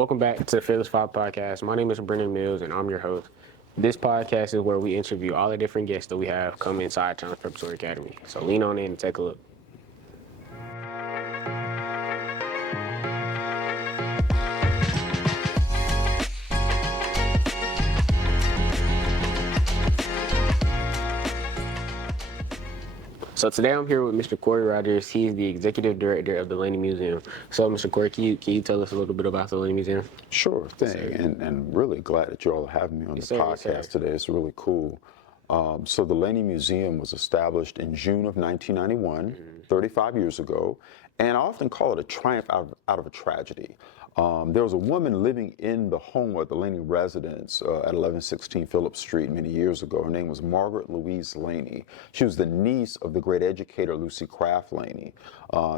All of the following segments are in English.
Welcome back to the Fearless Five Podcast. My name is Brennan Mills, and I'm your host. This podcast is where we interview all the different guests that we have come inside Challenge Preparatory Academy. So lean on in and take a look. So today I'm here with Mr. Corey Rogers. He's the executive director of the Laney Museum. So Mr. Corey, can you tell us a little bit about the Laney Museum? Sure thing, and really glad that you all are having me on the podcast today. It's really cool. So the Laney Museum was established in June of 1991, 35 years ago, and I often call it a triumph out of a tragedy. There was a woman living in the home of the Laney residence at 1116 Phillips Street many years ago. Her name was Margaret Louise Laney. She was the niece of the great educator Lucy Craft Laney.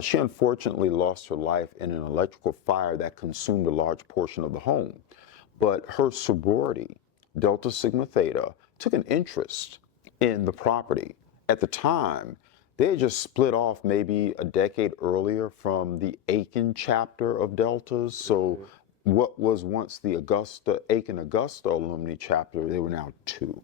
She unfortunately lost her life in an electrical fire that consumed a large portion of the home. But her sorority, Delta Sigma Theta, took an interest in the property. At the time, they had just split off maybe a decade earlier from the Aiken chapter of Deltas. So what was once the Aiken-Augusta alumni chapter, they were now two.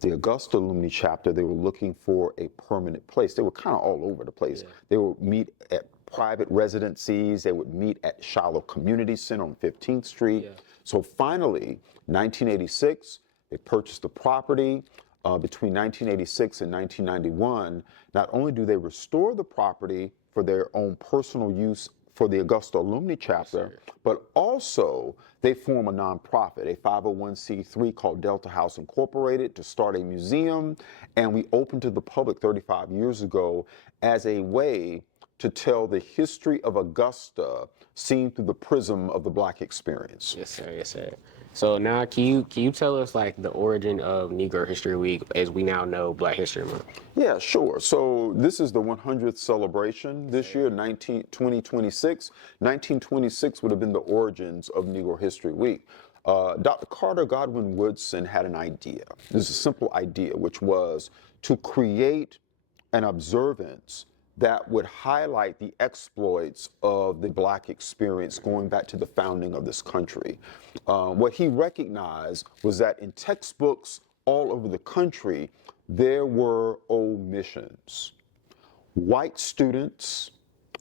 The Augusta alumni chapter, they were looking for a permanent place. They were kind of all over the place. Yeah. They would meet at private residencies. They would meet at Shiloh Community Center on 15th Street. Yeah. So finally, 1986, they purchased the property. Between 1986 and 1991, not only do they restore the property for their own personal use for the Augusta Alumni Chapter, but also they form a nonprofit, a 501c3 called Delta House Incorporated, to start a museum, and we opened to the public 35 years ago as a way to tell the history of Augusta seen through the prism of the Black experience. Yes, sir. Yes, sir. So now, can you tell us like the origin of Negro History Week as we now know Black History Month? Yeah, sure. So this is the 100th celebration this year, 2026. 1926 would have been the origins of Negro History Week. Dr. Carter Godwin Woodson had an idea. This is a simple idea, which was to create an observance that would highlight the exploits of the Black experience going back to the founding of this country. What he recognized was that in textbooks all over the country, there were omissions. White students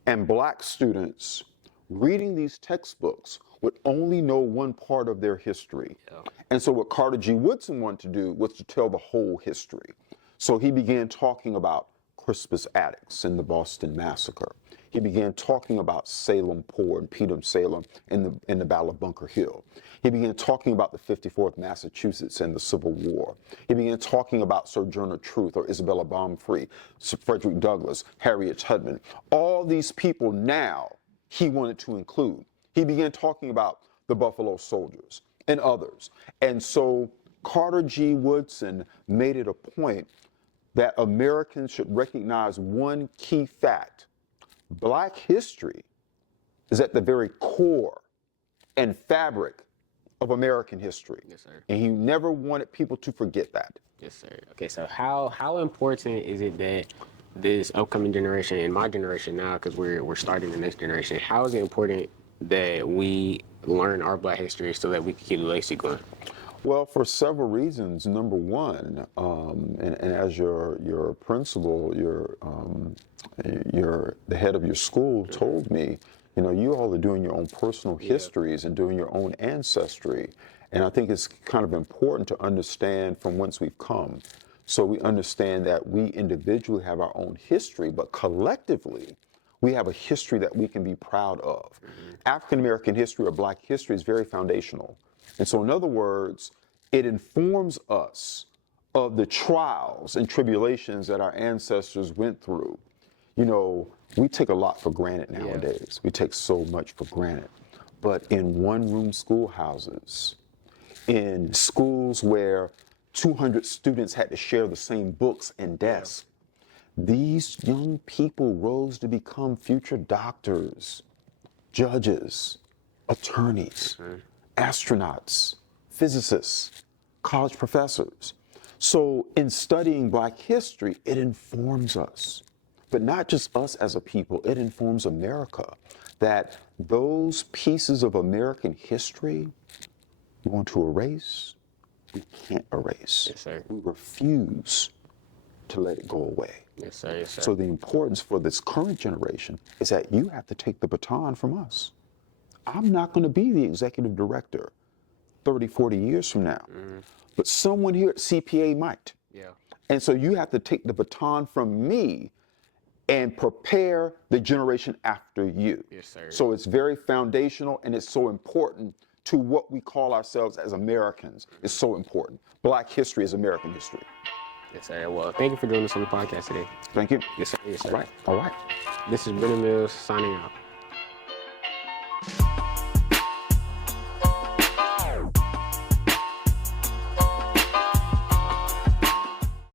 and Black students reading these textbooks would only know one part of their history. Yeah. And so what Carter G. Woodson wanted to do was to tell the whole history. So he began talking about Crispus Attucks and the Boston Massacre. He began talking about Salem Poor and Pedram Salem in the Battle of Bunker Hill. He began talking about the 54th Massachusetts and the Civil War. He began talking about Sojourner Truth or Isabella Baumfree, Frederick Douglass, Harriet Tubman. All these people now he wanted to include. He began talking about the Buffalo Soldiers and others. And so Carter G. Woodson made it a point that Americans should recognize one key fact. Black history is at the very core and fabric of American history. Yes, sir. And he never wanted people to forget that. Yes, sir. Okay, so how important is it that this upcoming generation, and my generation now, because we're starting the next generation, how is it important that we learn our Black history so that we can keep the legacy going? Well, for several reasons. Number one, and as your principal, the head of your school told me, you all are doing your own personal histories and doing your own ancestry. And I think it's kind of important to understand from whence we've come. So we understand that we individually have our own history, but collectively, we have a history that we can be proud of. African American history or Black history is very foundational. And so in other words, it informs us of the trials and tribulations that our ancestors went through. We take a lot for granted nowadays. Yeah. We take so much for granted. But in one-room schoolhouses, in schools where 200 students had to share the same books and desks, these young people rose to become future doctors, judges, attorneys, astronauts, physicists, college professors. So in studying Black history, it informs us. but not just us as a people, it informs America, that those pieces of American history we want to erase, we can't erase. Yes, sir. We refuse to let it go away. Yes, sir. Yes, sir. So the importance for this current generation is that you have to take the baton from us. I'm not going to be the executive director 30, 40 years from now, but someone here at CPA might. Yeah. And so you have to take the baton from me and prepare the generation after you. Yes, sir. So it's very foundational, and it's so important to what we call ourselves as Americans. It's so important. Black history is American history. Yes, sir. Well, thank you for doing this on the podcast today. Thank you. Yes, sir. Yes, sir. All right. All right. This is Brennan Mills signing out.